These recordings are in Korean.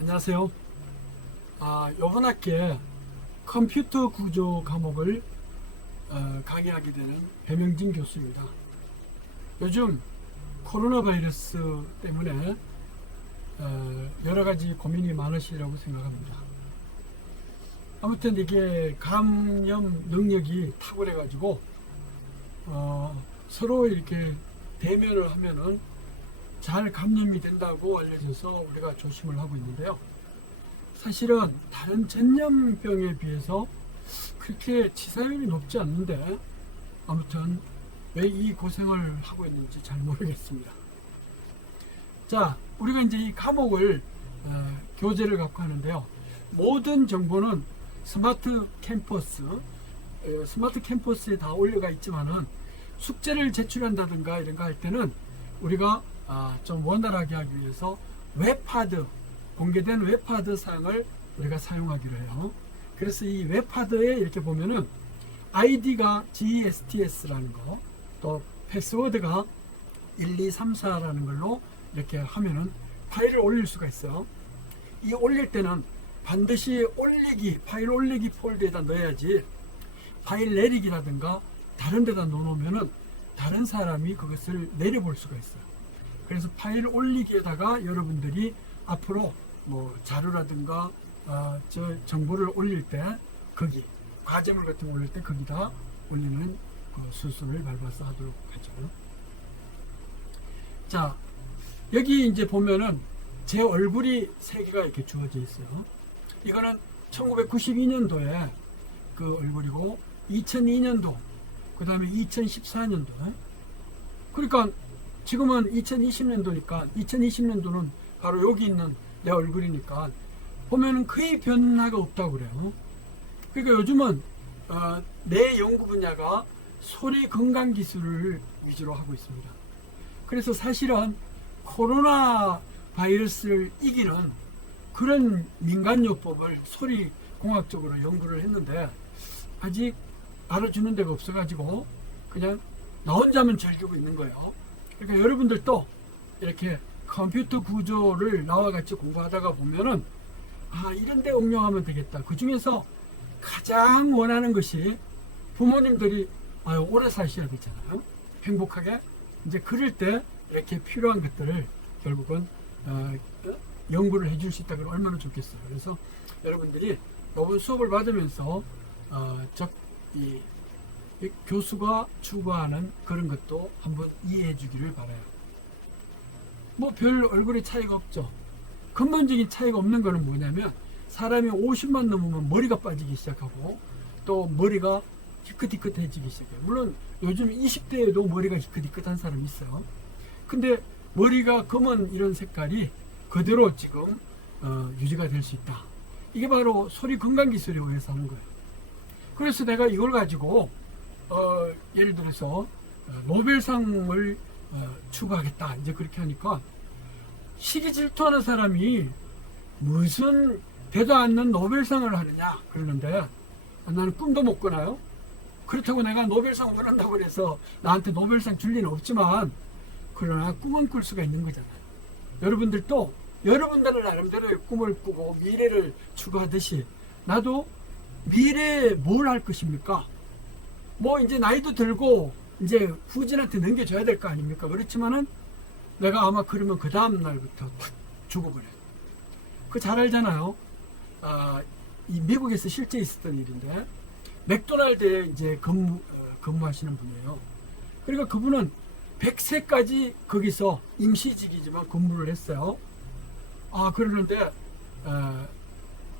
안녕하세요. 이번 학기에 컴퓨터 구조 과목을 강의하게 되는 배명진 교수입니다. 요즘 코로나 바이러스 때문에 여러 가지 고민이 많으시라고 생각합니다. 아무튼 이게 감염 능력이 탁월해 가지고 서로 이렇게 대면을 하면은 잘 감염이 된다고 알려져서 우리가 조심을 하고 있는데요. 사실은 다른 전염병에 비해서 그렇게 치사율이 높지 않는데 아무튼 왜 이 고생을 하고 있는지 잘 모르겠습니다. 자, 우리가 이제 이 과목을 교재를 갖고 하는데요. 모든 정보는 스마트 캠퍼스에 다 올려가 있지만은 숙제를 제출한다든가 이런 거 할 때는 우리가 좀 원활하게 하기 위해서 웹하드, 공개된 웹하드 사항을 우리가 사용하기로 해요. 그래서 이 웹하드에 이렇게 보면은 아이디가 GSTS라는 거, 또 패스워드가 1234라는 걸로 이렇게 하면은 파일을 올릴 수가 있어요. 이 올릴 때는 반드시 파일 올리기 폴더에다 넣어야지, 파일 내리기라든가 다른 데다 넣어놓으면은 다른 사람이 그것을 내려볼 수가 있어요. 그래서 파일 올리기에다가 여러분들이 앞으로 뭐 자료라든가 정보를 올릴 때 거기 과제물 같은 거 올릴 때 거기다 올리는 수순을 밟아서 하도록 하죠. 자, 여기 이제 보면은 제 얼굴이 3개가 이렇게 주어져 있어요. 이거는 1992년도에 그 얼굴이고 2002년도, 그 다음에 2014년도. 그러니까 지금은 2020년도니까 2020년도는 바로 여기 있는 내 얼굴이니까 보면은 거의 변화가 없다고 그래요. 그러니까 요즘은 내 연구 분야가 소리 건강 기술을 위주로 하고 있습니다. 그래서 사실은 코로나 바이러스를 이기는 그런 민간요법을 소리 공학적으로 연구를 했는데 아직 알아주는 데가 없어가지고 그냥 나 혼자만 즐기고 있는 거예요. 그러니까 여러분들도 이렇게 컴퓨터 구조를 나와 같이 공부하다가 보면은 이런 데 응용하면 되겠다. 그 중에서 가장 원하는 것이 부모님들이 오래 사셔야 되잖아요. 행복하게. 이제 그럴 때 이렇게 필요한 것들을 결국은 연구를 해줄 수 있다. 그러면 얼마나 좋겠어요. 그래서 여러분들이 이번 수업을 받으면서 이 교수가 추구하는 그런 것도 한번 이해해 주기를 바라요. 뭐 별 얼굴에 차이가 없죠. 근본적인 차이가 없는 거는 뭐냐면 사람이 50만 넘으면 머리가 빠지기 시작하고 또 머리가 희끗희끗해지기 시작해요. 물론 요즘 20대에도 머리가 희끗희끗한 사람이 있어요. 근데 머리가 검은 이런 색깔이 그대로 지금 유지가 될 수 있다. 이게 바로 소리 건강 기술에 의해서 하는 거예요. 그래서 내가 이걸 가지고 예를 들어서 노벨상을 추구하겠다. 이제 그렇게 하니까 시기 질투하는 사람이 무슨 되도 않는 노벨상을 하느냐 그러는데 나는 꿈도 못 꾸나요? 그렇다고 내가 노벨상 원한다고 해서 나한테 노벨상 줄 리는 없지만 그러나 꿈은 꿀 수가 있는 거잖아요. 여러분들도 여러분들은 나름대로의 꿈을 꾸고 미래를 추구하듯이 나도 미래에 뭘 할 것입니까? 뭐 이제 나이도 들고 이제 후진한테 넘겨줘야 될 거 아닙니까? 그렇지만은 내가 아마 그러면 그 다음 날부터 탁 죽어버려요. 그 잘 알잖아요. 이 미국에서 실제 있었던 일인데 맥도날드에 이제 근무하시는 분이에요. 그러니까 그분은 100세까지 거기서 임시직이지만 근무를 했어요. 그러는데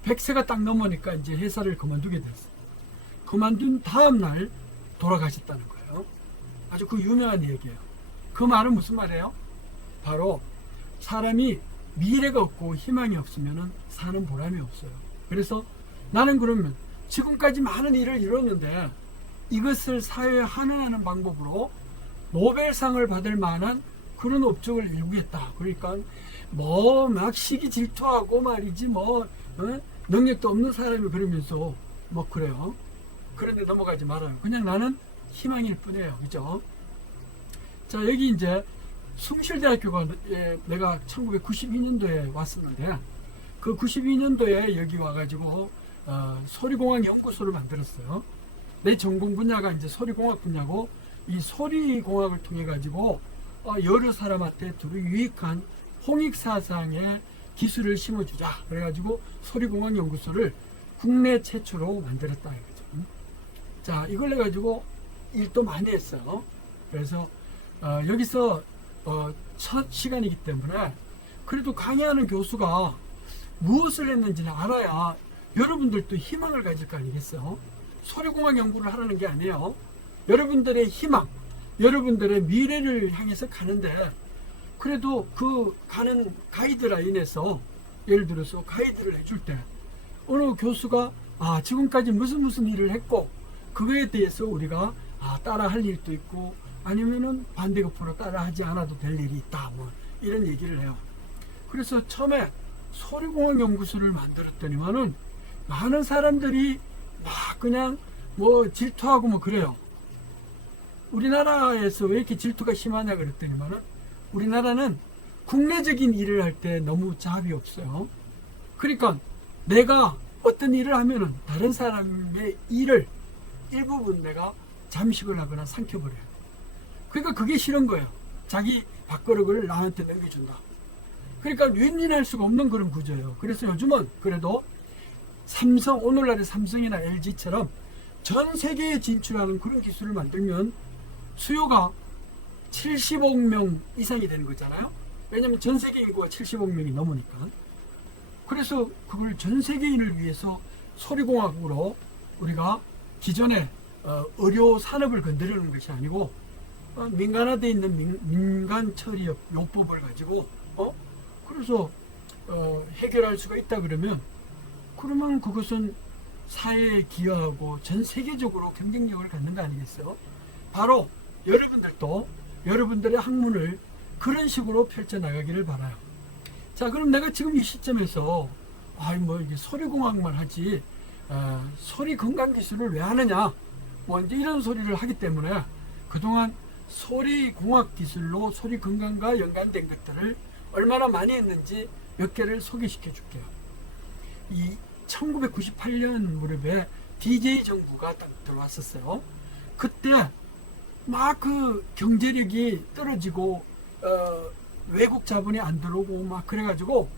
100세가 딱 넘으니까 이제 회사를 그만두게 됐어요. 그만둔 다음 날 돌아가셨다는 거예요. 아주 그 유명한 얘기예요. 그 말은 무슨 말이에요? 바로 사람이 미래가 없고 희망이 없으면 사는 보람이 없어요. 그래서 나는 그러면 지금까지 많은 일을 이뤘는데 이것을 사회에 환원하는 방법으로 노벨상을 받을 만한 그런 업적을 이루겠다. 그러니까 뭐 막 시기 질투하고 말이지 능력도 없는 사람이 그러면서 뭐 그래요. 그런데 넘어가지 말아요. 그냥 나는 희망일 뿐이에요. 그죠? 자, 여기 이제 숭실대학교가 내가 1992년도에 왔었는데 그 92년도에 여기 와가지고 소리공학 연구소를 만들었어요. 내 전공 분야가 이제 소리공학 분야고, 이 소리공학을 통해 가지고 여러 사람한테 두루 유익한 홍익사상의 기술을 심어주자. 그래가지고 소리공학 연구소를 국내 최초로 만들었다 이거죠. 자, 이걸 해가지고 일도 많이 했어요. 그래서 여기서 첫 시간이기 때문에 그래도 강의하는 교수가 무엇을 했는지는 알아야 여러분들도 희망을 가질 거 아니겠어요? 소리공학 연구를 하라는 게 아니에요. 여러분들의 희망, 여러분들의 미래를 향해서 가는데, 그래도 그 가는 가이드라인에서 예를 들어서 가이드를 해줄 때 어느 교수가 지금까지 무슨 일을 했고 그거에 대해서 우리가 따라 할 일도 있고 아니면은 반대급부로 따라 하지 않아도 될 일이 있다, 뭐 이런 얘기를 해요. 그래서 처음에 소리공학 연구소를 만들었더니만은 많은 사람들이 막 그냥 뭐 질투하고 뭐 그래요. 우리나라에서 왜 이렇게 질투가 심하냐 그랬더니만은 우리나라는 국내적인 일을 할 때 너무 자합이 없어요. 그러니까 내가 어떤 일을 하면은 다른 사람의 일을 일부분 내가 잠식을 하거나 삼켜버려요. 그러니까 그게 싫은 거예요. 자기 밥그릇을 나한테 넘겨준다. 그러니까 윈윈할 수가 없는 그런 구조예요. 그래서 요즘은 그래도 삼성, 오늘날의 삼성이나 LG처럼 전 세계에 진출하는 그런 기술을 만들면 수요가 70억 명 이상이 되는 거잖아요. 왜냐하면 전 세계 인구가 70억 명이 넘으니까. 그래서 그걸 전 세계인을 위해서 소리공학으로 우리가 기존의 의료 산업을 건드리는 것이 아니고 민간화되어 있는 민간 처리 요법을 가지고 그래서 해결할 수가 있다 그러면 그것은 사회에 기여하고 전 세계적으로 경쟁력을 갖는 거 아니겠어요? 바로 여러분들도 여러분들의 학문을 그런 식으로 펼쳐나가기를 바라요. 자, 그럼 내가 지금 이 시점에서 이게 소리공학만 하지 소리 건강 기술을 왜 하느냐, 뭐 이제 이런 소리를 하기 때문에 그동안 소리공학 기술로 소리 건강과 연관된 것들을 얼마나 많이 했는지 몇 개를 소개시켜 줄게요. 이 1998년 무렵에 DJ 정부가 딱 들어왔었어요. 그때 막 그 경제력이 떨어지고 외국 자본이 안 들어오고 막 그래가지고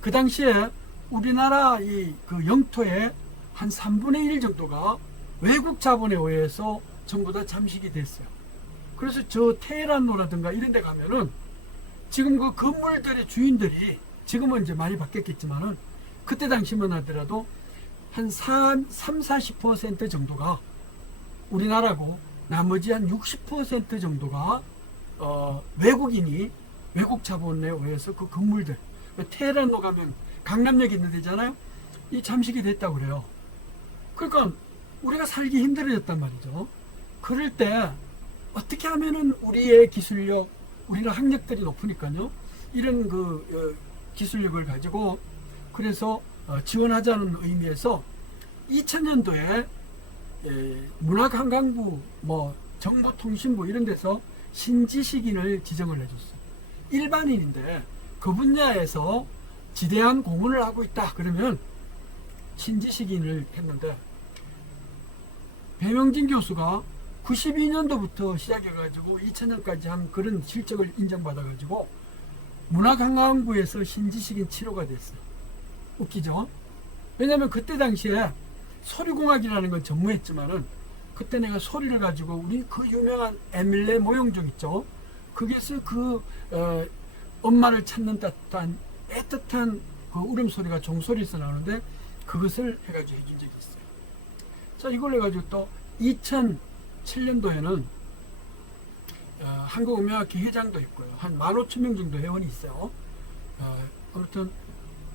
그 당시에 우리나라 그 영토의 한 3분의 1 정도가 외국 자본에 의해서 전부 다 잠식이 됐어요. 그래서 저 테헤란로라든가 이런 데 가면은 지금 그 건물들의 주인들이 지금은 이제 많이 바뀌었겠지만은 그때 당시만 하더라도 한 30-40% 정도가 우리나라고 나머지 한 60% 정도가 외국인이 외국 자본에 의해서 그 건물들, 테헤란로 가면 강남역 있는 데잖아요. 이 잠식이 됐다고 그래요. 그러니까 우리가 살기 힘들어졌단 말이죠. 그럴 때 어떻게 하면은 우리의 기술력, 우리는 학력들이 높으니까요. 이런 기술력을 가지고 그래서 지원하자는 의미에서 2000년도에 문화관광부, 정보통신부 이런 데서 신지식인을 지정을 해줬어요. 일반인인데 그 분야에서 지대한 공헌을 하고 있다 그러면 신지식인을 했는데, 배명진 교수가 92년도부터 시작해가지고 2000년까지 한 그런 실적을 인정받아가지고 문화관광부에서 신지식인 치료가 됐어요. 웃기죠? 왜냐면 그때 당시에 소리공학이라는 건 전무했지만은 그때 내가 소리를 가지고 우리 그 유명한 에밀레 모형종 있죠? 거기에서 엄마를 찾는 듯한 애틋한 그 울음소리가 종소리에서 나오는데 그것을 해가지고 해준 적이 있어요. 자, 이걸 해가지고 또 2007년도에는 한국음악회 회장도 있고요. 한 15,000명 정도 회원이 있어요. 아무튼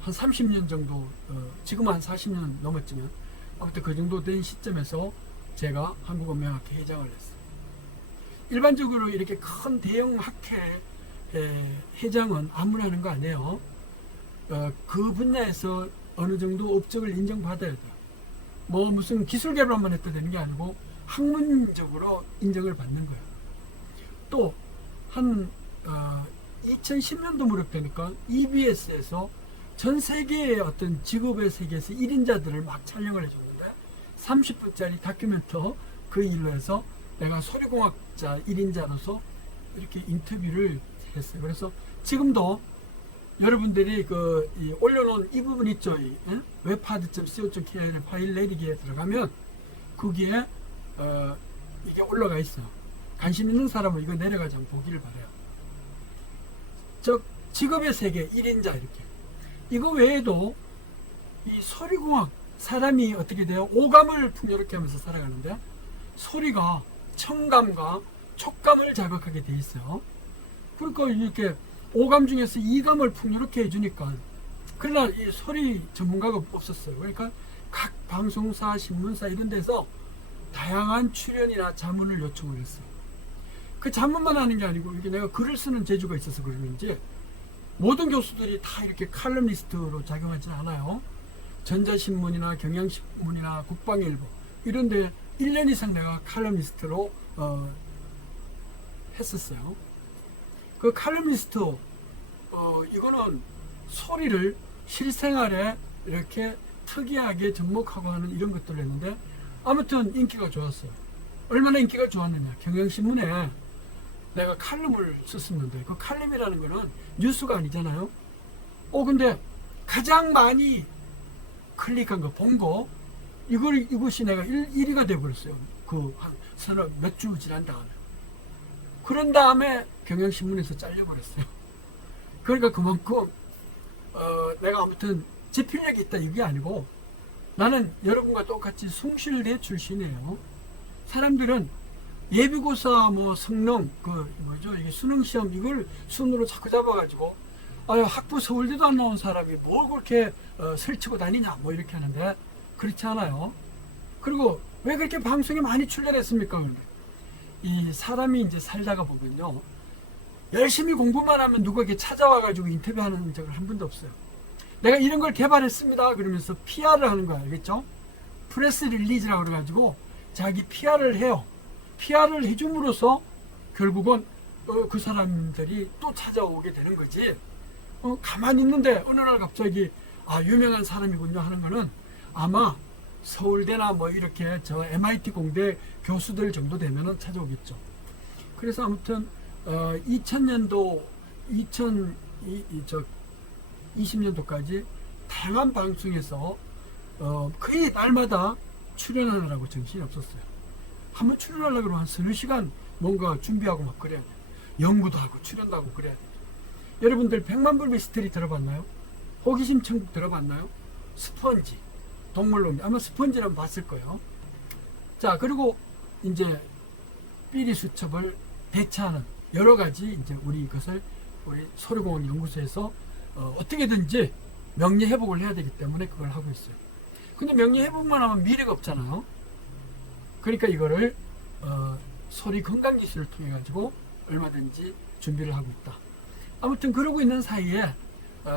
한 30년 정도, 지금은 한 40년 넘었지만 아무튼 그 정도 된 시점에서 제가 한국음악회 회장을 했어요. 일반적으로 이렇게 큰 대형 학회 회장은 아무나 하는 거 아니에요. 그 분야에서 어느 정도 업적을 인정받아야 돼요. 무슨 기술 개발만 했다 되는 게 아니고 학문적으로 인정을 받는 거예요. 또 한 2010년도 무렵 되니까 EBS에서 전 세계의 어떤 직업의 세계에서 1인자들을 막 촬영을 해줬는데 30분짜리 다큐멘터 그 일로 해서 내가 소리공학자 1인자로서 이렇게 인터뷰를 했어요. 그래서 지금도 여러분들이 올려놓은 이 부분 있죠. webhard.co.kr 파일 내리기에 들어가면 거기에 이게 올라가 있어요. 관심 있는 사람은 이거 내려가지 않고 보기를 바래요. 직업의 세계 1인자 이렇게. 이거 외에도 이 소리공학 사람이 어떻게 돼요? 오감을 풍요롭게 하면서 살아가는데 소리가 청감과 촉감을 자극하게 돼 있어요. 그러니까 이렇게 오감 중에서 이감을 풍요롭게 해주니까 그러나 이 소리 전문가가 없었어요. 그러니까 각 방송사, 신문사 이런 데서 다양한 출연이나 자문을 요청을 했어요. 그 자문만 하는 게 아니고 이게 내가 글을 쓰는 재주가 있어서 그러는지 모든 교수들이 다 이렇게 칼럼니스트로 작용하지는 않아요. 전자신문이나 경향신문이나 국방일보 이런 데 1년 이상 내가 칼럼니스트로 했었어요. 그 칼럼니스트 이거는 소리를 실생활에 이렇게 특이하게 접목하고 하는 이런 것들을 했는데 아무튼 인기가 좋았어요. 얼마나 인기가 좋았느냐. 경향신문에 내가 칼럼을 썼었는데 그 칼럼이라는 거는 뉴스가 아니잖아요. 근데 가장 많이 클릭한 거, 본 거 이것이 내가 1위가 돼버렸어요. 한 몇 주 지난 다음에. 그런 다음에 경향신문에서 잘려버렸어요. 그러니까 그만큼 내가 아무튼 지필력이 있다 이게 아니고 나는 여러분과 똑같이 숭실대 출신이에요. 사람들은 예비고사 성능 이게 수능시험 이걸 순으로 자꾸 잡아가지고 학부 서울대도 안 나온 사람이 뭘 그렇게 설치고 다니냐 이렇게 하는데 그렇지 않아요. 그리고 왜 그렇게 방송에 많이 출연했습니까? 근데 이 사람이 이제 살다가 보면요 열심히 공부만 하면 누가 이렇게 찾아와가지고 인터뷰하는 적은 한 번도 없어요. 내가 이런 걸 개발했습니다 그러면서 PR을 하는 거야. 알겠죠? 프레스 릴리즈라고 그래가지고 자기 PR을 해요. PR을 해줌으로써 결국은 그 사람들이 또 찾아오게 되는 거지. 가만히 있는데 어느 날 갑자기 유명한 사람이군요 하는 거는 아마 서울대나 이렇게 MIT 공대 교수들 정도 되면은 찾아오겠죠. 그래서 아무튼 2000년도 2020년도까지 다양한 방송에서 거의 날마다 출연하느라고 정신이 없었어요. 한번 출연하려고 그러면 한 서너 시간 뭔가 준비하고 막 그래야 돼요. 연구도 하고 출연도 하고 그래야 돼요. 여러분들 100만 불 미스터리 들어봤나요? 호기심 천국 들어봤나요? 스펀지, 동물놀이 아마 스펀지라면 봤을 거예요. 자, 그리고 이제 비리 수첩을 대체하는 여러 가지 이제 우리 소리공학 연구소에서 어떻게든지 명예 회복을 해야 되기 때문에 그걸 하고 있어요. 근데 명예 회복만 하면 미래가 없잖아요. 그러니까 이거를 소리 건강 기술을 통해 가지고 얼마든지 준비를 하고 있다. 아무튼 그러고 있는 사이에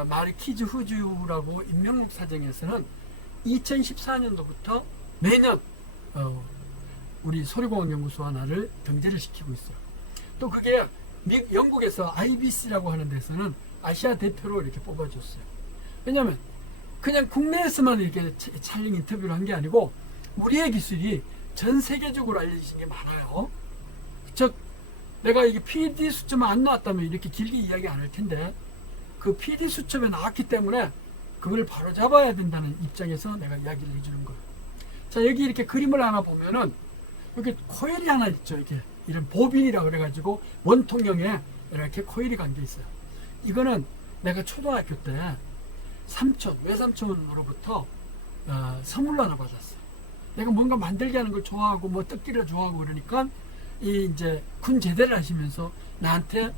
마르키즈 후주라고 인명록 사정에서는 2014년도부터 매년 우리 소리공학 연구소와 나를 등재를 시키고 있어요. 또 그게 영국에서 IBC라고 하는 데서는 아시아 대표로 이렇게 뽑아줬어요. 왜냐하면 그냥 국내에서만 이렇게 촬영 인터뷰를 한 게 아니고 우리의 기술이 전 세계적으로 알려진 게 많아요. 즉 내가 이게 PD 수첩만 안 나왔다면 이렇게 길게 이야기 안 할 텐데 그 PD 수첩에 나왔기 때문에 그걸 바로 잡아야 된다는 입장에서 내가 이야기를 해주는 거예요. 자, 여기 이렇게 그림을 하나 보면은 이렇게 코일이 하나 있죠. 이렇게 이런 보빈이라 그래가지고 원통형에 이렇게 코일이 감겨 있어요. 이거는 내가 초등학교 때 외삼촌으로부터 선물로 하나 받았어요. 내가 뭔가 만들게 하는 걸 좋아하고 뜯기를 좋아하고 그러니까 이제 군 제대를 하시면서 나한테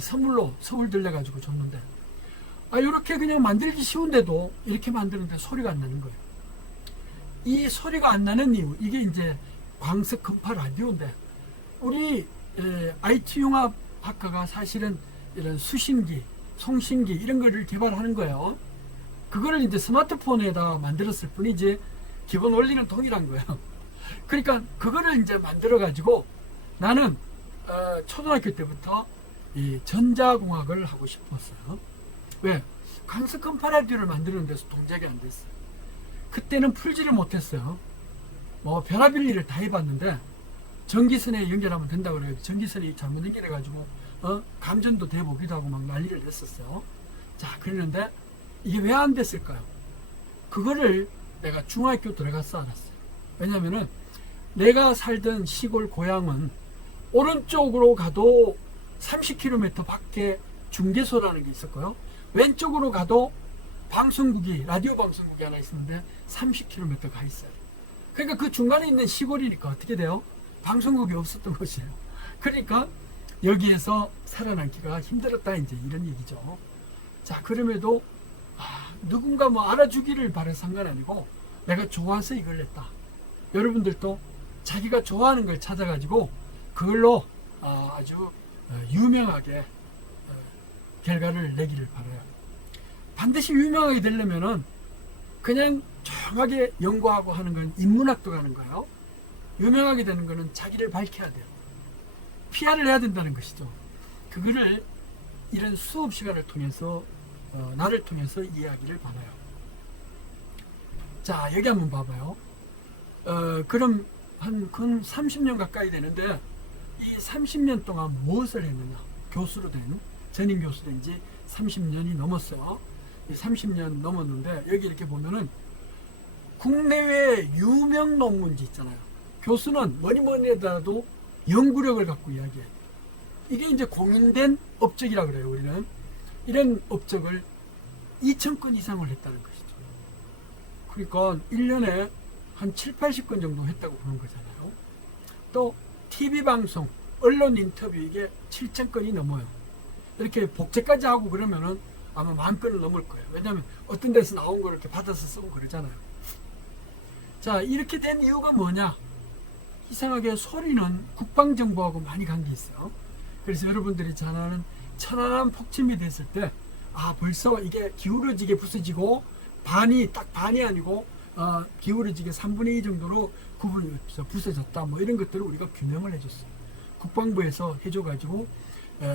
선물로 서울 들려가지고 줬는데 이렇게 그냥 만들기 쉬운데도 이렇게 만드는데 소리가 안 나는 거예요. 이 소리가 안 나는 이유 이게 이제 광석 건파 라디오인데 우리 IT 융합 학과가 사실은 이런 수신기, 송신기 이런 거를 개발하는 거예요. 그거를 이제 스마트폰에다 만들었을 뿐이지 기본 원리는 동일한 거예요. 그러니까 그거를 이제 만들어 가지고 나는 초등학교 때부터 이 전자공학을 하고 싶었어요. 왜? 간섭 컴파라디오를 만드는 데서 동작이 안 됐어요. 그때는 풀지를 못했어요. 뭐 별의별 일을 다 해봤는데 전기선에 연결하면 된다고 그래요. 전기선이 잘못 연결해가지고 감전도 돼보기도 하고 막 난리를 냈었어요. 자, 그러는데 이게 왜 안 됐을까요? 그거를 내가 중학교 들어가서 알았어요. 왜냐면은 내가 살던 시골 고향은 오른쪽으로 가도 30km 밖에 중계소라는 게 있었고요. 왼쪽으로 가도 방송국이, 라디오 방송국이 하나 있었는데 30km 가 있어요. 그러니까 그 중간에 있는 시골이니까 어떻게 돼요? 방송국이 없었던 것이에요. 그러니까 여기에서 살아남기가 힘들었다, 이제 이런 얘기죠. 자, 그럼에도 누군가 뭐 알아주기를 바라서 상관 아니고 내가 좋아서 이걸 냈다. 여러분들도 자기가 좋아하는 걸 찾아가지고 그걸로 아주 유명하게 결과를 내기를 바라요. 반드시 유명하게 되려면은 그냥 조용하게 연구하고 하는 건 인문학도 가는 거예요. 유명하게 되는 거는 자기를 밝혀야 돼요. PR을 해야 된다는 것이죠. 그거를 이런 수업 시간을 통해서 나를 통해서 이해하기를 바라요. 자, 여기 한번 봐봐요. 그럼 한 30년 가까이 되는데 이 30년 동안 무엇을 했느냐? 교수로 된, 전임 교수 된 지 30년이 넘었어요. 30년 넘었는데 여기 이렇게 보면은 국내외 유명 논문지 있잖아요. 교수는 뭐니 하더라도 연구력을 갖고 이야기해요. 이게 이제 공인된 업적이라고 그래요. 우리는 이런 업적을 2,000건 이상을 했다는 것이죠. 그러니까 1년에 한 7, 80건 정도 했다고 보는 거잖아요. 또 TV방송, 언론 인터뷰 이게 7,000건이 넘어요. 이렇게 복제까지 하고 그러면은 아마 10,000건을 넘을 거예요. 왜냐하면 어떤 데서 나온 걸 이렇게 받아서 쓰고 그러잖아요. 자, 이렇게 된 이유가 뭐냐? 이상하게 소리는 국방정보하고 많이 관계 있어요. 그래서 여러분들이 잘 아는 천안함 폭침이 됐을 때 벌써 이게 기울어지게 부서지고 딱 반이 아니고 기울어지게 3분의 2 정도로 부서졌다, 뭐 이런 것들을 우리가 규명을 해줬어요. 국방부에서 해줘가지고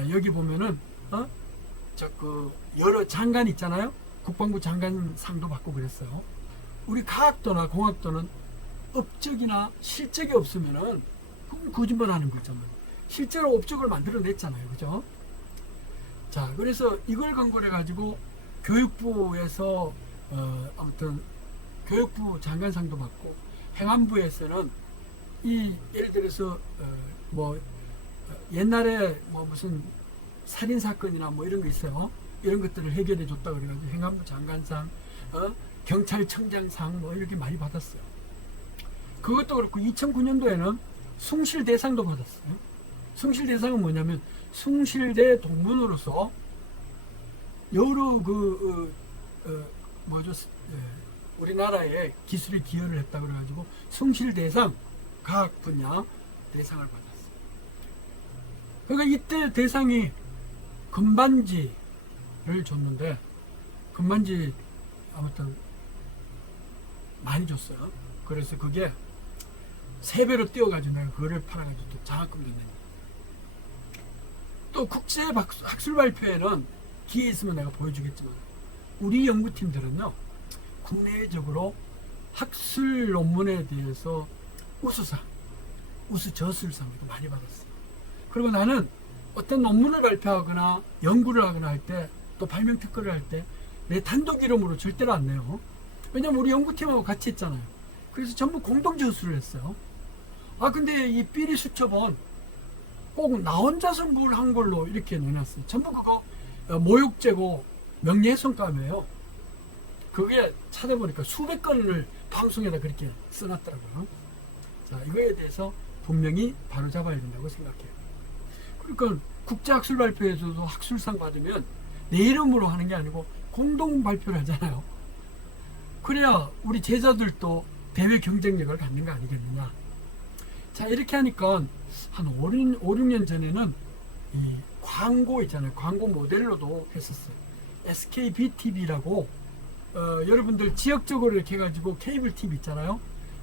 여기 보면은 여러 장관 있잖아요. 국방부 장관상도 받고 그랬어요. 우리 과학도나 공학도는 업적이나 실적이 없으면은 그건 거짓말하는 거잖아요. 실제로 업적을 만들어냈잖아요, 그죠? 자, 그래서 이걸 근거로 해가지고 교육부에서 아무튼 교육부 장관상도 받고, 행안부에서는 예를 들어서 옛날에 무슨 살인 사건이나 뭐 이런 거 있어요. 이런 것들을 해결해 줬다 그래가지고 행안부 장관상, 경찰청장상 뭐 이렇게 많이 받았어요. 그것도 그렇고 2009년도에는 숭실대상도 받았어요. 숭실대상은 뭐냐면 숭실대 동문으로서 여러 우리나라에 기술에 기여를 했다 그래가지고 숭실대상 과학 분야 대상을 받았어요. 그러니까 이때 대상이 금반지를 줬는데, 금반지 아무튼 많이 줬어요. 그래서 그게 3배로 뛰어가지고 내가 그거를 팔아가지고 또 장학금도 냈는데, 또 국제 학술 발표에는 기회 있으면 내가 보여주겠지만 우리 연구팀들은요 국내적으로 학술 논문에 대해서 우수상, 우수저술상도 많이 받았어요. 그리고 나는 어떤 논문을 발표하거나 연구를 하거나 할 때, 또 발명 특허를 할 때 내 단독 이름으로 절대로 안 내요. 왜냐면 우리 연구팀하고 같이 했잖아요. 그래서 전부 공동 저술을 했어요. 근데 이 비리 수첩은 꼭 나 혼자서 뭘 한 걸로 이렇게 내놨어요. 전부 그거 모욕죄고 명예훼손감이에요. 그게 찾아보니까 수백 건을 방송에다 그렇게 써놨더라고요. 자, 이거에 대해서 분명히 바로잡아야 된다고 생각해요. 그러니까 국제학술 발표에서도 학술상 받으면 내 이름으로 하는 게 아니고 공동 발표를 하잖아요. 그래야 우리 제자들도 대외 경쟁력을 갖는 거 아니겠느냐. 자, 이렇게 하니까 한 5, 6년 전에는 이 광고 있잖아요. 광고 모델로도 했었어요. SKBTV라고 여러분들 지역적으로 이렇게 해가지고 케이블 TV 있잖아요.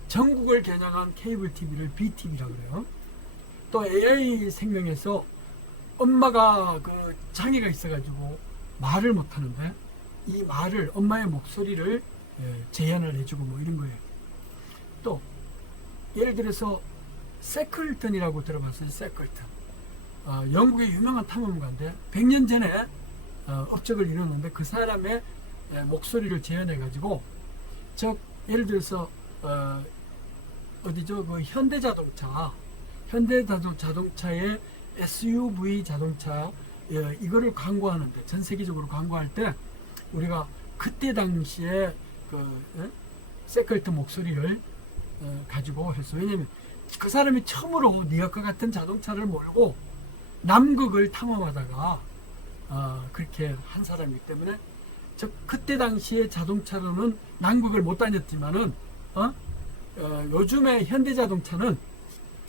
전국을 겨냥한 케이블 TV를 BTV라고 그래요. 또 AI 생명에서 엄마가 장애가 있어가지고 말을 못하는데 이 말을, 엄마의 목소리를 재현을 해주고 뭐 이런 거예요. 또 예를 들어서 세클턴이라고 들어봤어요. 세클턴. 영국의 유명한 탐험가인데 100년 전에 업적을 이뤘는데 그 사람의 목소리를 재현해 가지고 예를 들어서 어디죠? 그 현대자동차의 SUV 자동차 이거를 광고하는데, 전 세계적으로 광고할 때 우리가 그때 당시에 세클턴 목소리를 가지고 했어. 왜냐면 그 사람이 처음으로 뉴욕과 같은 자동차를 몰고 남극을 탐험하다가 그렇게 한 사람이기 때문에 그때 당시에 자동차로는 남극을 못 다녔지만은 요즘의 현대자동차는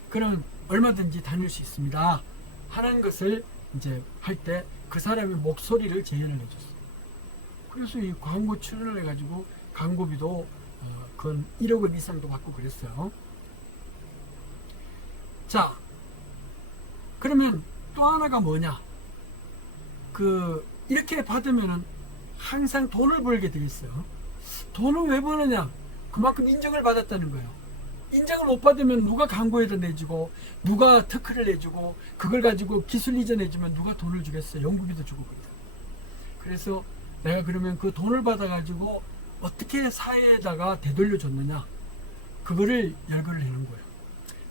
그런 얼마든지 다닐 수 있습니다 하는 것을 이제 할 때 그 사람의 목소리를 재현을 해줬어. 그래서 이 광고 출연을 해가지고 광고비도 건 1억 원 이상도 받고 그랬어요. 자, 그러면 또 하나가 뭐냐? 이렇게 받으면은 항상 돈을 벌게 돼 있어요. 돈을 왜 버느냐? 그만큼 인정을 받았다는 거예요. 인정을 못 받으면 누가 광고에다 내주고, 누가 특허를 내주고, 그걸 가지고 기술 이전해주면 누가 돈을 주겠어요? 연구비도 주고 그래요. 그래서 내가 그러면 그 돈을 받아가지고 어떻게 사회에다가 되돌려줬느냐? 그거를 열거를 해놓은 거예요.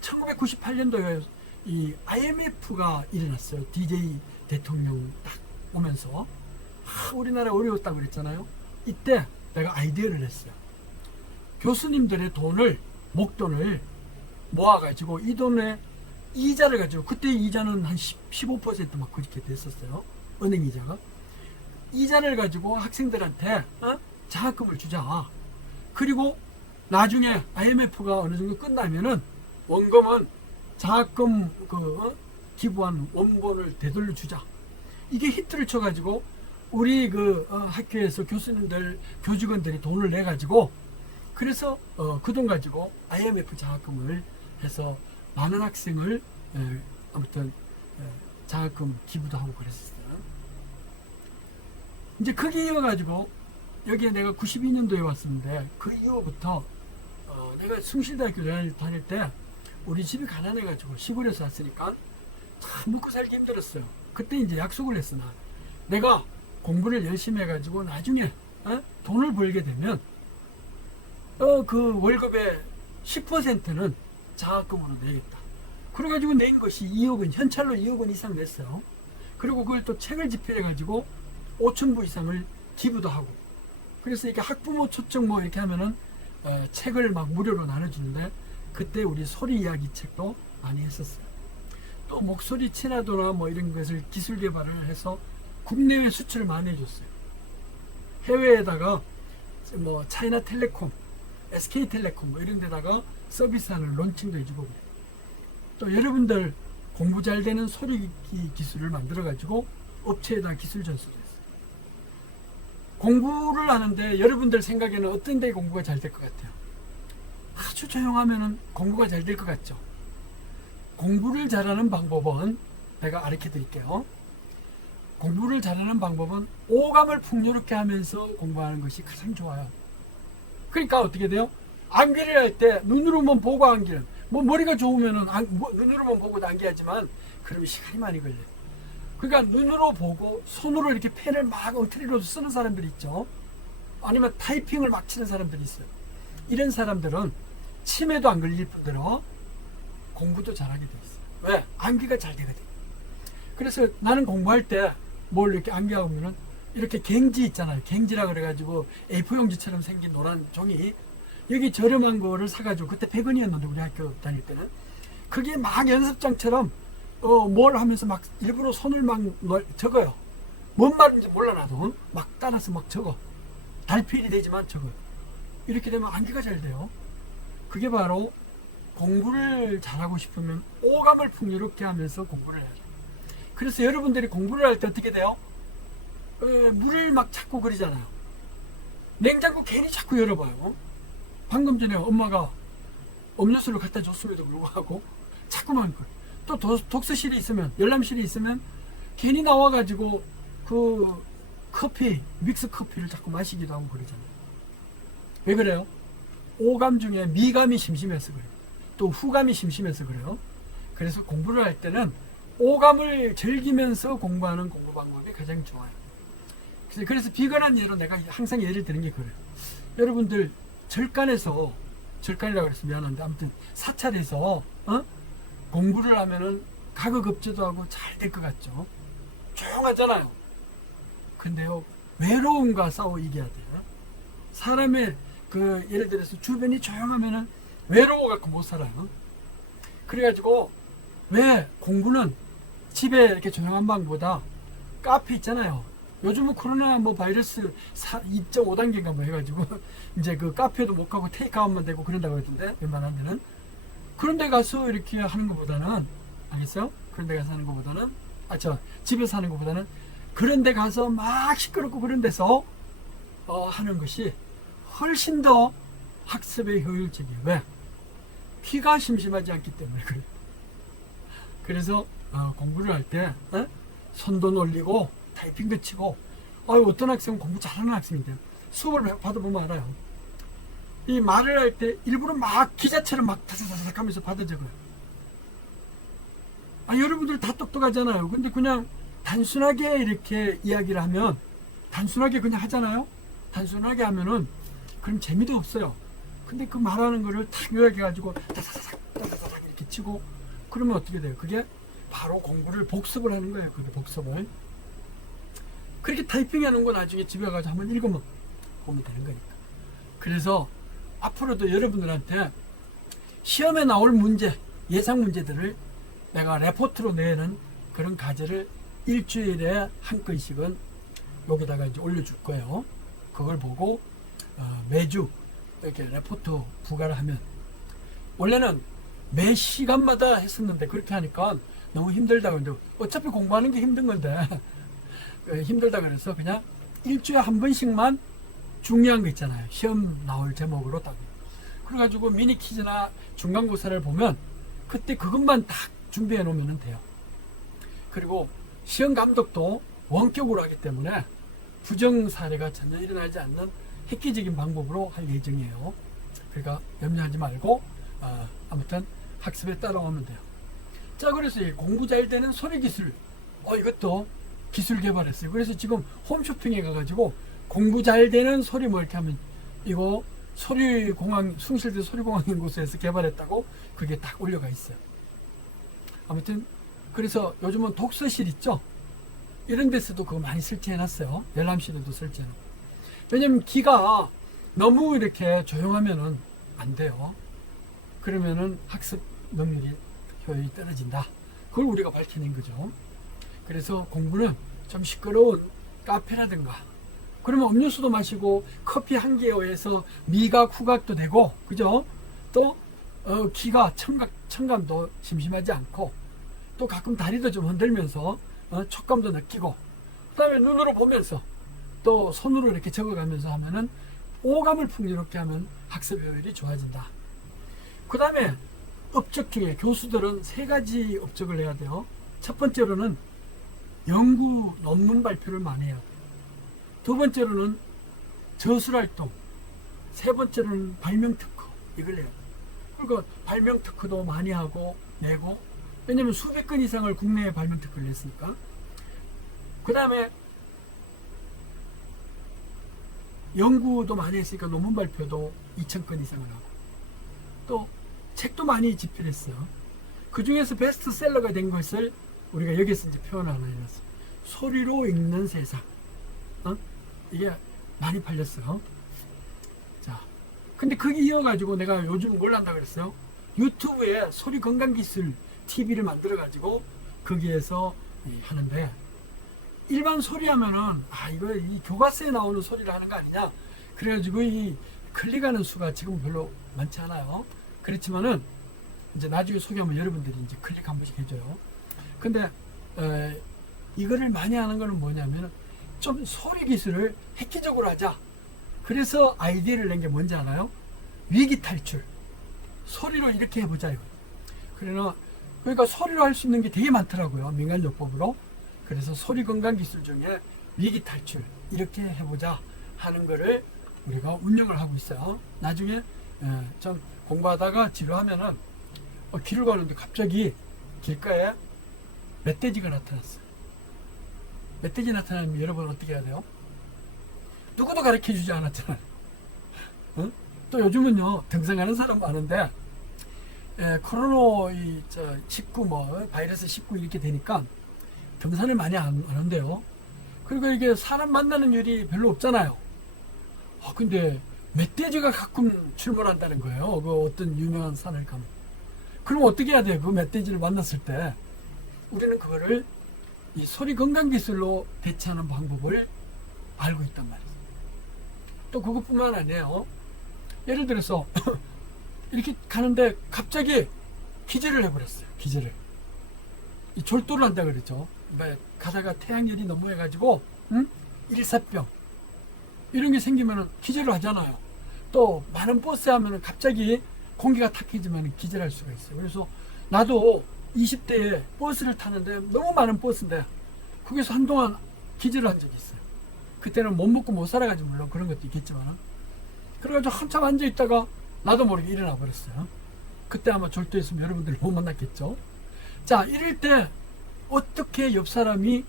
1998년도에 이 IMF가 일어났어요. DJ 대통령 딱 오면서 우리나라 어려웠다고 그랬잖아요. 이때 내가 아이디어를 냈어요. 교수님들의 목돈을 모아가지고 이 돈에 이자를 가지고, 그때 이자는 한 15% 막 그렇게 됐었어요. 은행 이자가. 이자를 가지고 학생들한테 장학금을 주자. 그리고 나중에 IMF가 어느 정도 끝나면은 원금은 장학금 기부한 원본을 되돌려 주자. 이게 히트를 쳐가지고 우리 학교에서 교직원들이 돈을 내 가지고, 그래서 그 돈 가지고 IMF 장학금을 해서 많은 학생을 아무튼 장학금 기부도 하고 그랬었어요. 이제 그게 이어가지고 여기에 내가 92년도에 왔었는데, 그 이후부터 내가 숭실대학교 다닐 때 우리 집이 가난해가지고 시골에서 왔으니까 참 먹고 살기 힘들었어요. 그때 이제 약속을 했어. 내가 공부를 열심히 해가지고 나중에 돈을 벌게 되면 그 월급의 10%는 장학금으로 내겠다. 그래가지고 낸 것이 2억 원, 현찰로 2억 원 이상 냈어요. 그리고 그걸 또 책을 집필해가지고 5,000부 이상을 기부도 하고. 그래서 이렇게 학부모 초청 뭐 이렇게 하면은 책을 막 무료로 나눠주는데, 그때 우리 소리 이야기 책도 많이 했었어요. 또 목소리 친화도나 뭐 이런 것을 기술 개발을 해서 국내외 수출을 많이 해줬어요. 해외에다가 뭐 차이나텔레콤, SK텔레콤 뭐 이런 데다가 서비스하는 론칭도 해주고 그래요. 또 여러분들 공부 잘 되는 소리기 기술을 만들어 가지고 업체에다 기술 전수도 했어요. 공부를 하는데 여러분들 생각에는 어떤 데 공부가 잘 될 것 같아요? 아주 조용하면은 공부가 잘 될 것 같죠? 공부를 잘하는 방법은 내가 가르쳐 드릴게요. 공부를 잘하는 방법은 오감을 풍요롭게 하면서 공부하는 것이 가장 좋아요. 그러니까 어떻게 돼요? 암기를 할 때 눈으로만 보고 암기는, 뭐 머리가 좋으면은 눈으로만 보고도 암기하지만 그러면 시간이 많이 걸려요. 그러니까 눈으로 보고 손으로 이렇게 펜을 막 엉터리로 쓰는 사람들이 있죠. 아니면 타이핑을 막 치는 사람들이 있어요. 이런 사람들은 치매도 안 걸릴 뿐더러 공부도 잘하게 돼 있어요. 왜? 암기가 잘 되거든. 그래서 나는 공부할 때 뭘 이렇게 암기하면은 이렇게 갱지 있잖아요. 갱지라 그래가지고 A4 용지처럼 생긴 노란 종이, 여기 저렴한 거를 사가지고, 그때 100원이었는데 우리 학교 다닐 때는 그게 막 연습장처럼 뭘 하면서 막 일부러 손을 막 적어요. 뭔 말인지 몰라 나도 막 따라서 막 적어. 달필이 되지만 적어요. 이렇게 되면 암기가 잘 돼요. 그게 바로 공부를 잘하고 싶으면 오감을 풍요롭게 하면서 공부를 해야죠. 그래서 여러분들이 공부를 할 때 어떻게 돼요? 물을 막 찾고 그러잖아요. 냉장고 괜히 자꾸 열어봐요. 방금 전에 엄마가 음료수를 갖다 줬음에도 불구하고 자꾸만 또 독서실이 있으면, 열람실이 있으면 괜히 나와가지고 그 커피, 믹스 커피를 자꾸 마시기도 하고 그러잖아요. 왜 그래요? 오감 중에 미감이 심심해서 그래요. 또 후감이 심심해서 그래요. 그래서 공부를 할 때는 오감을 즐기면서 공부하는 공부 방법이 가장 좋아요. 그래서 비근한 예로 내가 항상 예를 드는 게 그래요. 여러분들 절간이라고 해서 미안한데 아무튼 사찰에서 공부를 하면은 가급업제도 하고 잘 될 것 같죠. 조용하잖아요. 근데요, 외로움과 싸워 이겨야 돼요. 사람의 예를 들어서 주변이 조용하면은 외로워갖고 못 살아요. 그래가지고 왜 공부는 집에 이렇게 조용한 방보다 카페 있잖아요. 요즘은 코로나 바이러스 2.5단계인가 해가지고 이제 그 카페도 못 가고 테이크아웃만 되고 그런다고 했던데, 웬만한 데는. 그런 데 가서 이렇게 하는 것보다는, 알겠어요? 그런 데 가서 하는 것보다는, 집에서 하는 것보다는 그런 데 가서 막 시끄럽고 그런 데서 하는 것이 훨씬 더 학습에 효율적이에요. 왜? 귀가 심심하지 않기 때문에 그래요. 그래서 공부를 할 때 손도 놀리고 타이핑도 치고, 어떤 학생은 공부 잘하는 학생인데 수업을 받아보면 알아요. 이 말을 할 때 일부러 막 기자처럼 막 다사다삭 하면서 받아 적어요. 여러분들 다 똑똑하잖아요. 근데 그냥 단순하게 이렇게 이야기를 하면, 단순하게 그냥 하잖아요. 단순하게 하면은 그럼 재미도 없어요. 근데 그 말하는 거를 탁 요약해가지고 다사다삭 이렇게 치고 그러면 어떻게 돼요? 그게 바로 공부를 복습을 하는 거예요. 그게 복습을. 그렇게 타이핑하는 거 나중에 집에 가서 한번 읽으면 보면 되는 거니까. 그래서 앞으로도 여러분들한테 시험에 나올 문제, 예상 문제들을 내가 레포트로 내는 그런 과제를 일주일에 한 건씩은 여기다가 이제 올려줄 거예요. 그걸 보고 매주 이렇게 레포트 부과를 하면, 원래는 매 시간마다 했었는데 그렇게 하니까 너무 힘들다고. 근데 어차피 공부하는 게 힘든 건데 힘들다 그래서 그냥 일주일에 한 번씩만 중요한 거 있잖아요. 시험 나올 제목으로 딱. 그래가지고 미니 퀴즈나 중간고사를 보면 그때 그것만 딱 준비해 놓으면 돼요. 그리고 시험 감독도 원격으로 하기 때문에 부정 사례가 전혀 일어나지 않는 획기적인 방법으로 할 예정이에요. 그러니까 염려하지 말고 아무튼 학습에 따라오면 돼요. 자, 그래서 공부 잘 되는 소리 기술, 이것도 기술 개발했어요. 그래서 지금 홈쇼핑에 가가지고 공부 잘 되는 소리 이렇게 하면 이거 소리공학, 숭실대 소리공학연구소에서 개발했다고 그게 딱 올려가 있어요. 아무튼 그래서 요즘은 독서실 있죠? 이런 데서도 그거 많이 설치해놨어요. 열람실에도 설치해놓고. 왜냐면 귀가 너무 이렇게 조용하면은 안 돼요. 그러면은 학습 능률이, 효율이 떨어진다. 그걸 우리가 밝혀낸 거죠. 그래서 공부는 좀 시끄러운 카페라든가, 그러면 음료수도 마시고 커피 한 개에 의해서 미각, 후각도 되고, 그죠? 또 귀가 청감도 심심하지 않고, 또 가끔 다리도 좀 흔들면서 촉감도 느끼고, 그 다음에 눈으로 보면서 또 손으로 이렇게 적어가면서 하면은 오감을 풍요롭게 하면 학습 효율이 좋아진다. 그 다음에 업적 중에 교수들은 3가지 업적을 해야 돼요. 첫 번째로는 연구 논문 발표를 많이 해요. 두 번째로는 저술활동, 세 번째로는 발명특허, 이걸 해요. 그러니까 발명특허도 많이 하고 내고, 왜냐면 수백 건 이상을 국내에 발명특허를 냈으니까. 그 다음에 연구도 많이 했으니까 논문 발표도 2,000건 이상을 하고, 또 책도 많이 집필했어요. 그 중에서 베스트셀러가 된 것을 우리가 여기서 이제 표현 하나 해놨어요. 소리로 읽는 세상. 이게 많이 팔렸어요. 자, 근데 그게 이어가지고 내가 요즘 뭘 한다 그랬어요? 유튜브에 소리 건강기술 TV를 만들어가지고 거기에서 하는데, 일반 소리 하면은 이거 이 교과서에 나오는 소리를 하는 거 아니냐, 그래가지고 이 클릭하는 수가 지금 별로 많지 않아요. 그렇지만은 이제 나중에 소개하면 여러분들이 이제 클릭 한 번씩 해줘요. 근데 이거를 많이 하는 거는 뭐냐면 좀 소리 기술을 획기적으로 하자. 그래서 아이디어를 낸 게 뭔지 알아요? 위기 탈출. 소리로 이렇게 해보자. 그러니까 소리로 할 수 있는 게 되게 많더라고요. 민간요법으로. 그래서 소리 건강 기술 중에 위기 탈출, 이렇게 해보자 하는 거를 우리가 운영을 하고 있어요. 나중에 좀 공부하다가 지루하면은 길을 가는데 갑자기 길가에 멧돼지가 나타났어요. 멧돼지 나타나면 여러분 어떻게 해야 돼요? 누구도 가르쳐 주지 않았잖아요. 응? 또 요즘은요 등산하는 사람 많은데 코로나 19 바이러스 19 이렇게 되니까 등산을 많이 안 한대요. 그리고 이게 사람 만나는 일이 별로 없잖아요. 근데 멧돼지가 가끔 출몰한다는 거예요. 그 어떤 유명한 산을 가면. 그럼 어떻게 해야 돼요? 그 멧돼지를 만났을 때 우리는 그거를 이 소리 건강 기술로 대처하는 방법을 알고 있단 말이에요. 또 그것뿐만 아니에요. 예를 들어서 이렇게 가는데 갑자기 기절을 해버렸어요. 기절을. 이 졸도를 한다 그랬죠. 가다가 태양열이 너무 해가지고 일사병 이런 게 생기면 기절을 하잖아요. 또 많은 버스 하면 갑자기 공기가 탁해지면 기절할 수가 있어요. 그래서 나도 20대에 버스를 타는데 너무 많은 버스인데 거기서 한동안 기절을 한 적이 있어요. 그때는 못 먹고 못 살아가지고 물론 그런 것도 있겠지만 그래가지고 한참 앉아있다가 나도 모르게 일어나 버렸어요. 그때 아마 졸도했으면 여러분들 못 만났겠죠. 자, 이럴 때 어떻게 옆 사람이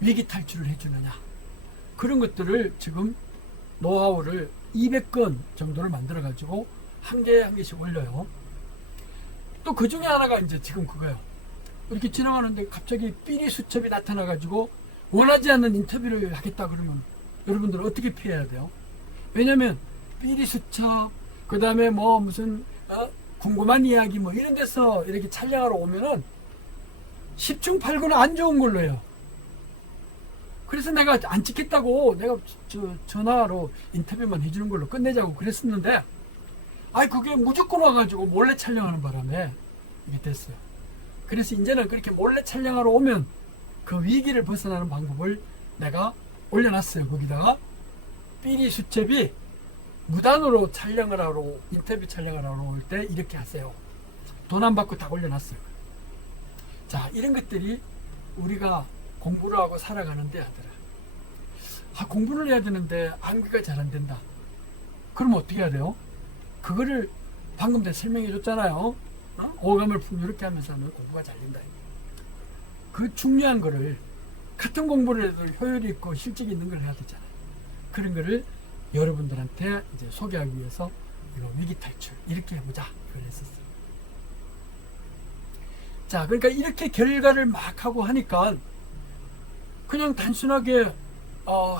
위기 탈출을 해주느냐 그런 것들을 지금 노하우를 200건 정도를 만들어 가지고 한 개씩 올려요. 또 그 중에 하나가 이제 지금 그거예요. 이렇게 지나가는데 갑자기 삐리 수첩이 나타나 가지고 원하지 않는 인터뷰를 하겠다 그러면 여러분들은 어떻게 피해야 돼요? 왜냐면 삐리 수첩 그 다음에 무슨 궁금한 이야기 이런 데서 이렇게 촬영하러 오면은 10중 8구는 안 좋은 걸로 해요. 그래서 내가 안 찍겠다고 내가 전화로 인터뷰만 해주는 걸로 끝내자고 그랬었는데 그게 무조건 와가지고 몰래 촬영하는 바람에 이게 됐어요. 그래서 이제는 그렇게 몰래 촬영하러 오면 그 위기를 벗어나는 방법을 내가 올려놨어요. 거기다가 삐리 수첩이 무단으로 촬영을 하러 인터뷰 촬영을 하러 올 때 이렇게 하세요. 돈 안 받고 다 올려놨어요. 자, 이런 것들이 우리가 공부를 하고 살아가는데 하더라. 공부를 해야 되는데 암기가 잘 안 된다. 그럼 어떻게 해야 돼요? 그거를 방금 내가 설명해 줬잖아요. 오감을 풍요롭게 하면서 하면 공부가 잘 된다. 그 중요한 거를 같은 공부를 해도 효율이 있고 실적이 있는 걸 해야 되잖아요. 그런 거를 여러분들한테 이제 소개하기 위해서 이거 위기 탈출 이렇게 해보자 이걸 했었어요. 자, 그러니까 이렇게 결과를 막 하고 하니까 그냥 단순하게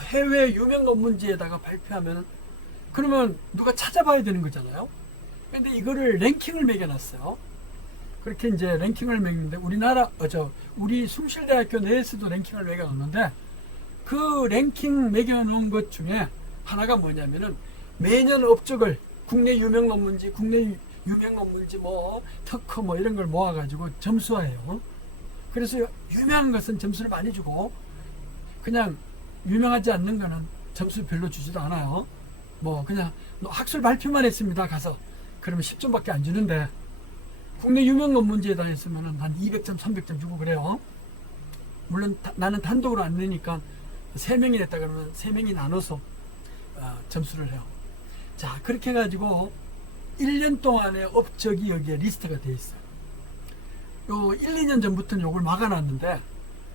해외 유명 논문지에다가 발표하면 그러면 누가 찾아봐야 되는 거잖아요. 근데 이거를 랭킹을 매겨놨어요. 그렇게 이제 랭킹을 매기는데 우리 숭실대학교 내에서도 랭킹을 매겨놨는데 그 랭킹 매겨놓은 것 중에 하나가 뭐냐면은 매년 업적을 국내 유명 논문지 특허 이런 걸 모아가지고 점수화해요. 그래서 유명한 것은 점수를 많이 주고 그냥 유명하지 않는 거는 점수 별로 주지도 않아요. 그냥 학술 발표만 했습니다. 가서 그러면 10점밖에 안 주는데 국내 유명 논문지에다 했으면 한 200점, 300점 주고 그래요. 물론 나는 단독으로 안 내니까 3명이 냈다 그러면 3명이 나눠서 점수를 해요. 자, 그렇게 해가지고 1년 동안의 업적이 여기에 리스트가 되어 있어요. 요 1, 2년 전부터는 요걸 막아놨는데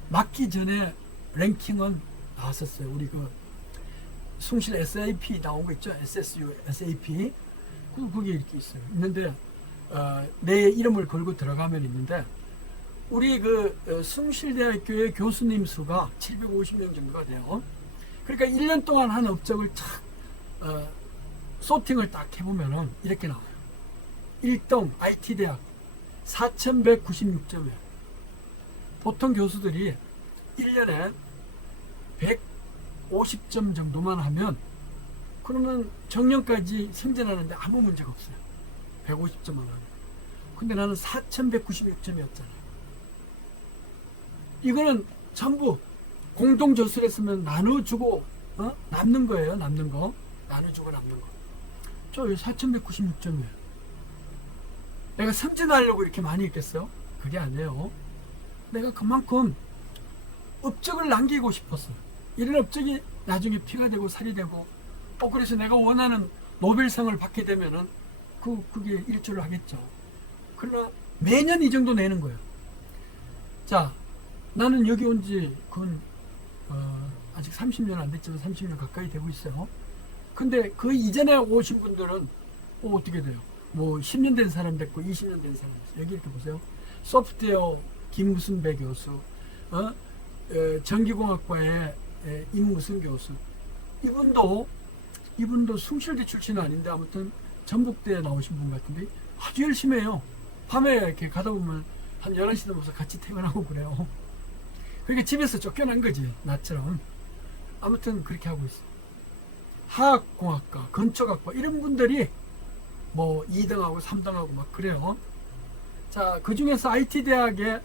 막기 전에 랭킹은 나왔었어요. 우리 숭실 SAP 나온 거 있죠? SSU, SAP. 그게 이렇게 있어요. 있는데, 내 이름을 걸고 들어가면 있는데, 우리 숭실대학교의 교수님 수가 750명 정도가 돼요. 그러니까 1년 동안 한 업적을 착, 소팅을 딱 해보면은 이렇게 나와요. 1등 IT대학 4196점이에요. 보통 교수들이 1년에 150점 정도만 하면 그러면 정년까지 승진하는데 아무 문제가 없어요. 150점만 하면. 근데 나는 4196점이었잖아요. 이거는 전부 공동 저술했으면 나눠주고 남는 거예요. 남는 거. 나눠주고 남는 거. 저 4196점이에요. 내가 승진하려고 이렇게 많이 했겠어요? 그게 아니에요. 내가 그만큼 업적을 남기고 싶었어요. 이런 업적이 나중에 피가 되고 살이 되고, 그래서 내가 원하는 노벨상을 받게 되면은 그게 일조를 하겠죠. 그러나 매년 이 정도 내는 거예요. 자, 나는 여기 온 지 그건 아직 30년 안 됐지만 30년 가까이 되고 있어요. 근데 그 이전에 오신 분들은 어떻게 돼요? 뭐 10년 된 사람 됐고 20년 된 사람 됐어요. 여기 이렇게 보세요. 소프트웨어 김무순배 교수, 전기공학과의 임무순 교수. 이분도 숭실대 출신은 아닌데 아무튼 전북대에 나오신 분 같은데 아주 열심히 해요. 밤에 이렇게 가다 보면 한 11시 넘어서 같이 퇴근하고 그래요. 그러니까 집에서 쫓겨난 거지, 나처럼. 아무튼 그렇게 하고 있어요. 화학공학과, 건축학과 이런 분들이 뭐 2등하고 3등하고 막 그래요. 자, 그 중에서 IT대학에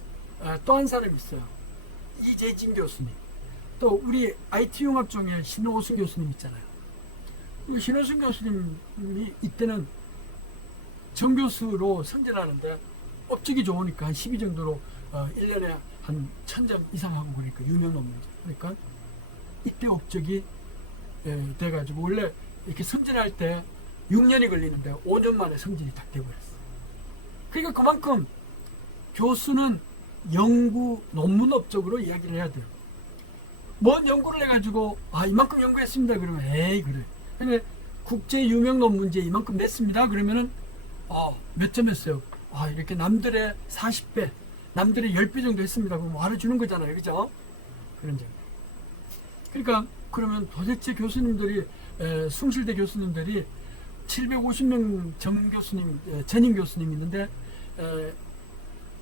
또 한 사람이 있어요. 이재진 교수님. 또 우리 IT융합 중에 신호순 교수님 있잖아요. 신호순 교수님이 이때는 정교수로 선전하는데 업적이 좋으니까 한 12 정도로 1년에 한 1000점 이상 하고 그러니까 유명 논문이죠. 그러니까 이때 업적이 돼가지고 원래 이렇게 승진할 때 6년이 걸리는데 5년 만에 승진이 딱 돼버렸어요. 그러니까 그만큼 교수는 연구 논문 업적으로 이야기를 해야 돼요. 뭔 연구를 해가지고 이만큼 연구했습니다 그러면 에이 그래. 근데 국제 유명 논문지에 이만큼 냈습니다 그러면은 몇 점 했어요? 이렇게 남들의 40배, 남들의 10배 정도 했습니다. 그럼 알아주는 거잖아요. 그죠? 그런 점. 그러니까 그러면 도대체 교수님들이 숭실대 교수님들이 750명 전임 교수님 있는데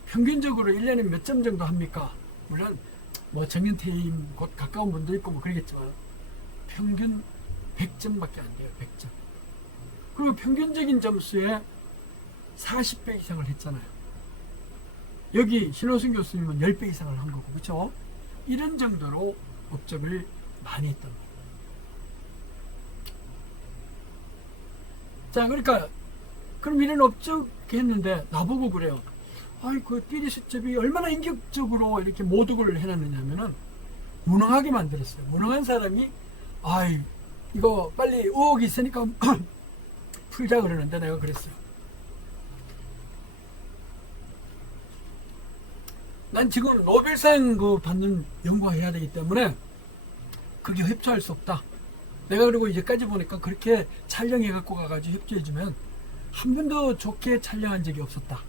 평균적으로 1년에 몇 점 정도 합니까? 물론 뭐 정년퇴임 곧 가까운 분도 있고 뭐 그러겠지만 평균 100점밖에 안 돼요. 100점. 그리고 평균적인 점수에 40배 이상을 했잖아요. 여기 신호순 교수님은 10배 이상을 한 거고, 그렇죠? 이런 정도로 업적을 많이 했던 거예요. 자, 그러니까 그럼 이런 업적 했는데 나보고 그래요. 그 삐리 수첩이 얼마나 인격적으로 이렇게 모독을 해놨느냐면은 무능하게 만들었어요. 무능한 사람이 이거 빨리 의혹이 있으니까 풀자 그러는데 내가 그랬어요. 난 지금 노벨상 받는 연구해야 되기 때문에 그게 협조할 수 없다. 내가 그리고 이제까지 보니까 그렇게 촬영해 갖고 가가지고 협조해주면 한 번도 좋게 촬영한 적이 없었다.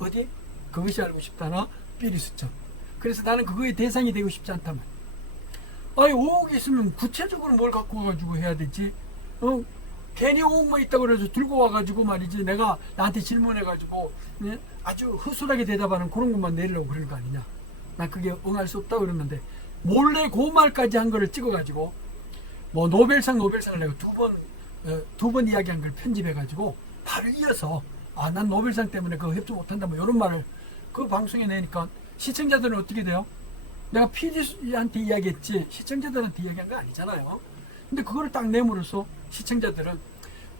어디? 그것이 알고 싶다나 삐리 수첩. 그래서 나는 그거의 대상이 되고 싶지 않다면. 의혹이 있으면 구체적으로 뭘 갖고 와가지고 해야 되지. 괜히 의혹만 있다고 그래서 들고 와가지고 말이지 내가 나한테 질문해가지고 아주 허술하게 대답하는 그런 것만 내리려고 그러는 거 아니냐. 난 그게 응할 수 없다고 그랬는데 몰래 그 말까지 한 거를 찍어가지고 뭐 노벨상을 내가 두 번 이야기한 걸 편집해가지고 바로 이어서 난 노벨상 때문에 그거 협조 못한다 뭐 이런 말을 그 방송에 내니까 시청자들은 어떻게 돼요? 내가 PD한테 이야기했지 시청자들한테 이야기한 거 아니잖아요. 근데 그거를 딱 내므로써 시청자들은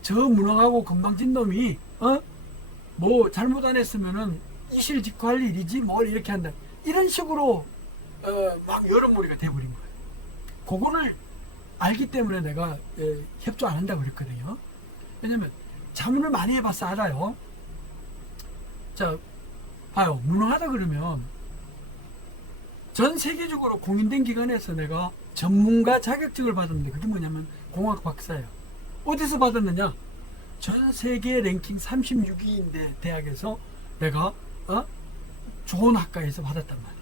저 무능하고 건방진 놈이 뭐 잘못 안 했으면은 이실직고할 일이지 뭘 이렇게 한다 이런 식으로 막 여론몰이가 돼버린 거예요. 그거를 알기 때문에 내가 협조 안 한다고 그랬거든요. 왜냐면 자문을 많이 해봐서 알아요. 자, 봐요. 무능하다 그러면 전 세계적으로 공인된 기관에서 내가 전문가 자격증을 받았는데 그게 뭐냐면 공학 박사예요. 어디서 받았느냐? 전 세계 랭킹 36위인데 대학에서 내가 좋은 학과에서 받았단 말이에요.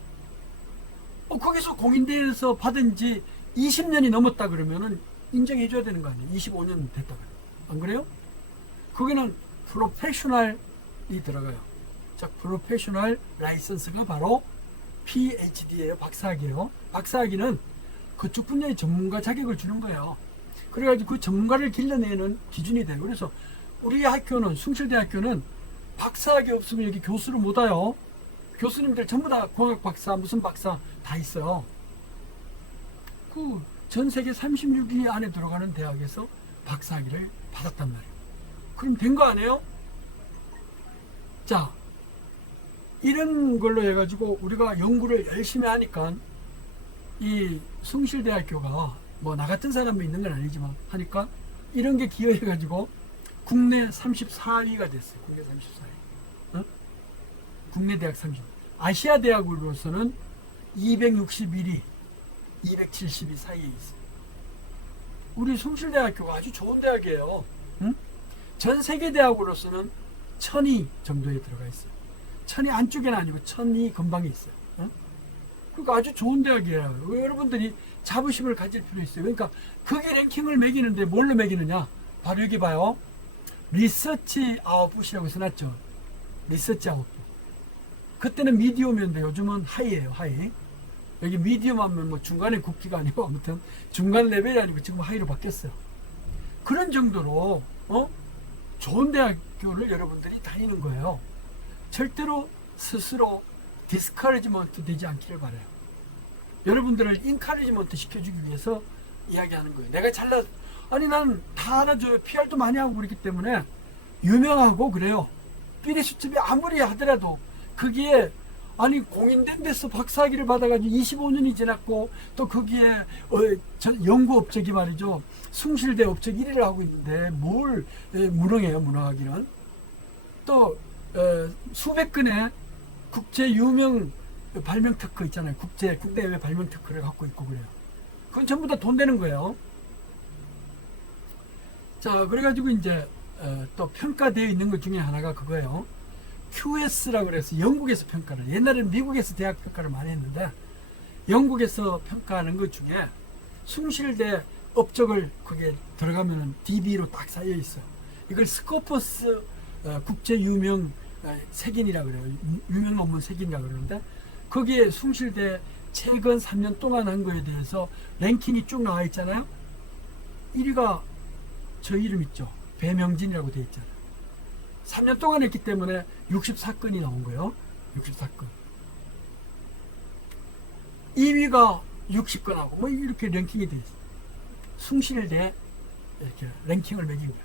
거기서 공인대에서 받은 지 20년이 넘었다 그러면은 인정해 줘야 되는 거 아니에요? 25년 됐다 그래요. 안 그래요? 거기는 프로페셔널이 들어가요. 자, 프로페셔널 라이선스가 바로 PhD예요. 박사학위예요. 박사학위는 그쪽 분야의 전문가 자격을 주는 거예요. 그래가지고 그 전문가를 길러내는 기준이 돼요. 그래서 우리 학교는 숭실대학교는 박사학위 없으면 여기 교수를 못 와요. 교수님들 전부 다 공학 박사 무슨 박사 다 있어요. 그 전 세계 36위 안에 들어가는 대학에서 박사학위를 받았단 말이에요. 그럼 된 거 아니에요? 자, 이런 걸로 해가지고 우리가 연구를 열심히 하니까 이 숭실대학교가 뭐 나 같은 사람이 있는 건 아니지만 하니까 이런 게 기여해가지고 국내 34위가 됐어요. 국내 34위. 어? 국내 대학 30위. 아시아 대학으로서는 261위, 272 사이에 있어요. 우리 숭실대학교가 아주 좋은 대학이에요. 응? 전 세계 대학으로서는 1000위 정도에 들어가 있어요. 1000위 안쪽에는 아니고 1000위 근방에 있어요. 응? 그러니까 아주 좋은 대학이에요. 여러분들이 자부심을 가질 필요 있어요. 그러니까 그게 랭킹을 매기는데 뭘로 매기느냐? 바로 여기 봐요. 리서치 아웃풋이라고 써놨죠. 리서치 아웃풋. 그때는 미디엄이었는데 요즘은 하이예요. 하이. 여기 미디엄 하면 뭐 중간에 국기가 아니고 아무튼 중간 레벨이 아니고 지금 하이로 바뀌었어요. 그런 정도로 좋은 대학교를 여러분들이 다니는 거예요. 절대로 스스로 디스커리지먼트 되지 않기를 바라요. 여러분들을 인카리지먼트 시켜주기 위해서 이야기하는 거예요. 내가 아니 난 다 알아줘요. PR도 많이 하고 그렇기 때문에 유명하고 그래요. 삐리 수첩이 아무리 하더라도 거기에 아니 공인된 데서 박사학위를 받아가지고 25년이 지났고 또 거기에 연구 업적이 말이죠. 숭실대 업적 1위를 하고 있는데 뭘 무능해요. 무능하기는. 또 수백 건의 국제 유명 발명 특허 있잖아요. 국내외 발명 특허를 갖고 있고 그래요. 그건 전부 다 돈 되는 거예요. 자, 그래가지고 이제 또 평가되어 있는 것 중에 하나가 그거예요. QS라고 그래서 영국에서 평가를, 옛날에는 미국에서 대학 평가를 많이 했는데 영국에서 평가하는 것 중에 숭실대 업적을 거기에 들어가면 DB로 딱 쌓여 있어요. 이걸 스코퍼스 국제 유명 색인이라고 그래요. 유명 논문 색인이라고 그러는데 거기에 숭실대 최근 3년 동안 한 거에 대해서 랭킹이 쭉 나와 있잖아요. 1위가 저 이름 있죠. 배명진이라고 되어 있잖아요. 3년 동안 했기 때문에 64건이 나온 거예요. 64건. 2위가 60건하고 뭐 이렇게 랭킹이 되어 있어요. 숭실대 이렇게 랭킹을 매긴 거예요.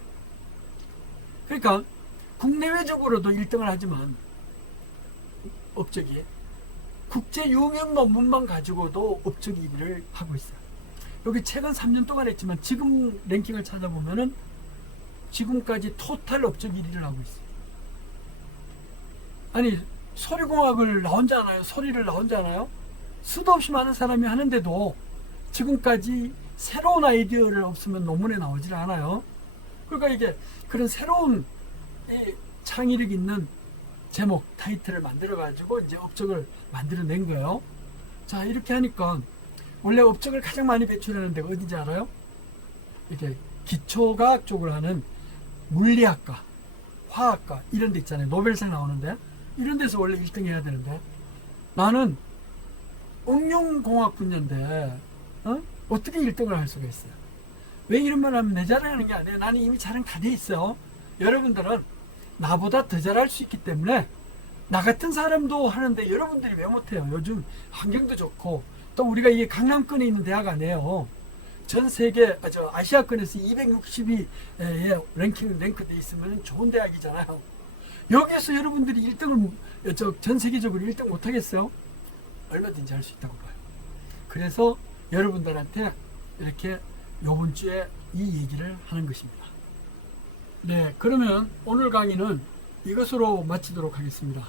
그러니까 국내외적으로도 1등을 하지만 업적이 국제 유명 논문만 가지고도 업적 1위를 하고 있어요. 여기 최근 3년 동안 했지만 지금 랭킹을 찾아보면은 지금까지 토탈 업적 1위를 하고 있어요. 아니 소리공학을 나 혼자 하나요? 소리를 나 혼자 하나요? 수도 없이 많은 사람이 하는데도 지금까지 새로운 아이디어를 없으면 논문에 나오질 않아요. 그러니까 이게 그런 새로운 창의력 있는 제목, 타이틀을 만들어 가지고 이제 업적을 만들어낸 거예요. 자, 이렇게 하니까 원래 업적을 가장 많이 배출하는 데가 어딘지 알아요? 이렇게 기초과학 쪽을 하는 물리학과, 화학과 이런 데 있잖아요. 노벨상 나오는데 이런 데서 원래 1등 해야 되는데 나는 응용공학 분야인데 어떻게 1등을 할 수가 있어요? 왜 이런 말 하면 내 자랑하는 게 아니에요. 나는 이미 자랑 다 돼 있어요. 여러분들은 나보다 더 잘할 수 있기 때문에 나 같은 사람도 하는데 여러분들이 왜 못해요? 요즘 환경도 좋고 또 우리가 이게 강남권에 있는 대학 아니에요. 전 세계 아시아권에서 260위 랭크돼 있으면 좋은 대학이잖아요. 여기서 여러분들이 1등을 전 세계적으로 1등 못하겠어요? 얼마든지 할 수 있다고 봐요. 그래서 여러분들한테 이렇게 요번 주에 이 얘기를 하는 것입니다. 네, 그러면 오늘 강의는 이것으로 마치도록 하겠습니다.